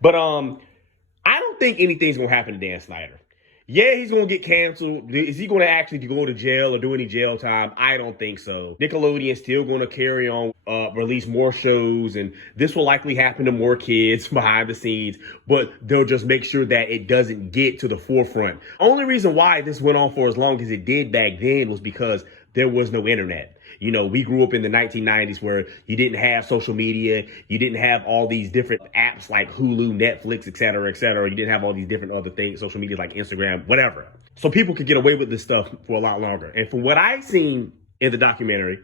But I don't think anything's gonna happen to Dan Snyder. Yeah, he's gonna get canceled. Is he gonna actually go to jail or do any jail time? I don't think so. Nickelodeon's still gonna carry on, release more shows, and this will likely happen to more kids behind the scenes, but they'll just make sure that it doesn't get to the forefront. Only reason why this went on for as long as it did back then was because there was no internet. You know, we grew up in the 1990s where you didn't have social media. You didn't have all these different apps like Hulu, Netflix, et cetera, et cetera. You didn't have all these different other things, social media like Instagram, whatever. So people could get away with this stuff for a lot longer. And from what I've seen in the documentary,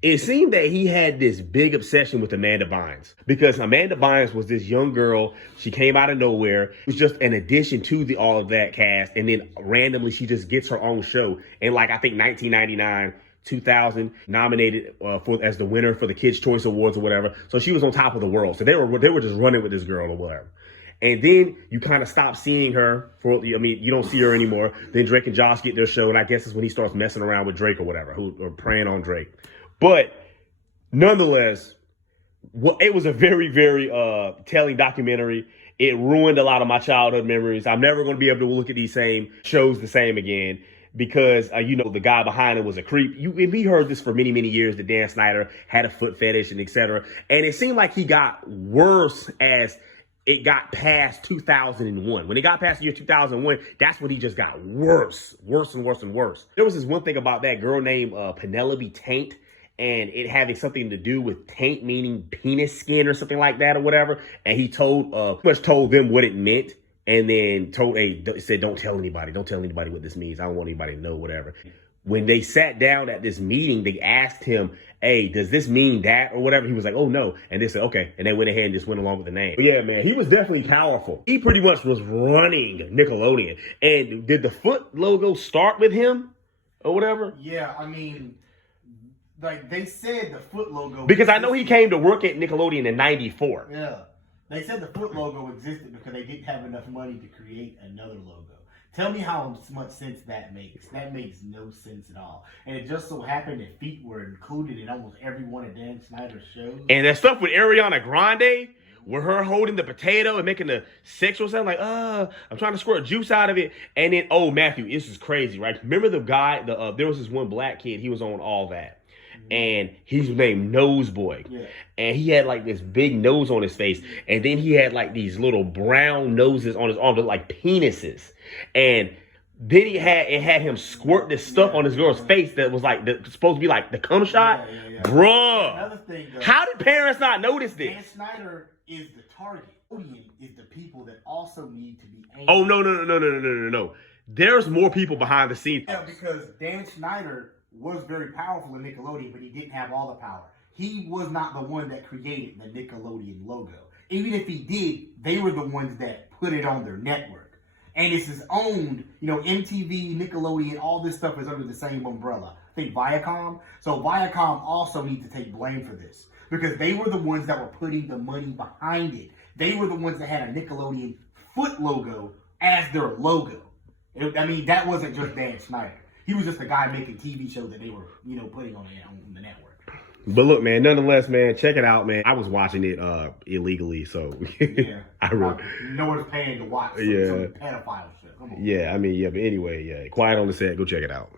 it seemed that he had this big obsession with Amanda Bynes, because Amanda Bynes was this young girl. She came out of nowhere. It was just an addition to all of that cast. And then randomly, she just gets her own show. And like, I think 1999, 2000, nominated as the winner for the Kids' Choice Awards or whatever. So she was on top of the world. So they were just running with this girl or whatever. And then you kind of stop seeing her you don't see her anymore. Then Drake and Josh get their show, and I guess it's when he starts messing around with Drake or whatever, or preying on Drake. But nonetheless, it was a very, very telling documentary. It ruined a lot of my childhood memories. I'm never going to be able to look at these same shows the same again, because, the guy behind it was a creep. We heard this for many, many years, that Dan Snyder had a foot fetish and et cetera. And it seemed like he got worse as it got past 2001. When it got past the year 2001, that's when he just got worse and worse and worse. There was this one thing about that girl named Penelope Taint, and it having something to do with taint, meaning penis skin or something like that or whatever. And he told them what it meant. And then said, don't tell anybody what this means. I don't want anybody to know, whatever. When they sat down at this meeting, they asked him, hey, does this mean that or whatever? He was like, oh, no. And they said, okay. And they went ahead and just went along with the name. But yeah, man, he was definitely powerful. He pretty much was running Nickelodeon. And did the foot logo start with him or whatever? Yeah, I mean, like they said the foot logo. Because I know he came to work at Nickelodeon in 94. Yeah. They said the foot logo existed because they didn't have enough money to create another logo. Tell me how much sense that makes. That makes no sense at all. And it just so happened that feet were included in almost every one of Dan Snyder's shows. And that stuff with Ariana Grande, with her holding the potato and making the sexual sound like, I'm trying to squirt juice out of it. And then, Matthew, this is crazy, right? Remember the guy, there was this one black kid, he was on All That. And he's named Noseboy. Yeah. And he had like this big nose on his face. And then he had like these little brown noses on his arms, like penises. And then it had him squirt this stuff on this girl's face that was like supposed to be like the cum shot. Yeah. Bruh. Another thing, how did parents not notice this? Dan Snyder is the target. Is the people that also need to be angry. Oh, no. There's more people behind the scenes. Yeah, because Dan Snyder was very powerful in Nickelodeon, but he didn't have all the power. He was not the one that created the Nickelodeon logo. Even if he did, they were the ones that put it on their network. And this is owned, MTV, Nickelodeon, all this stuff is under the same umbrella. I think Viacom. So Viacom also needs to take blame for this, because they were the ones that were putting the money behind it. They were the ones that had a Nickelodeon foot logo as their logo. That wasn't just Dan Snyder. He was just a guy making TV shows that they were, putting on the network. But look, man, nonetheless, man, check it out, man. I was watching it illegally, so yeah, no one's paying to watch some pedophile shit. Come on. Yeah, but anyway, Quiet on the Set. Go check it out.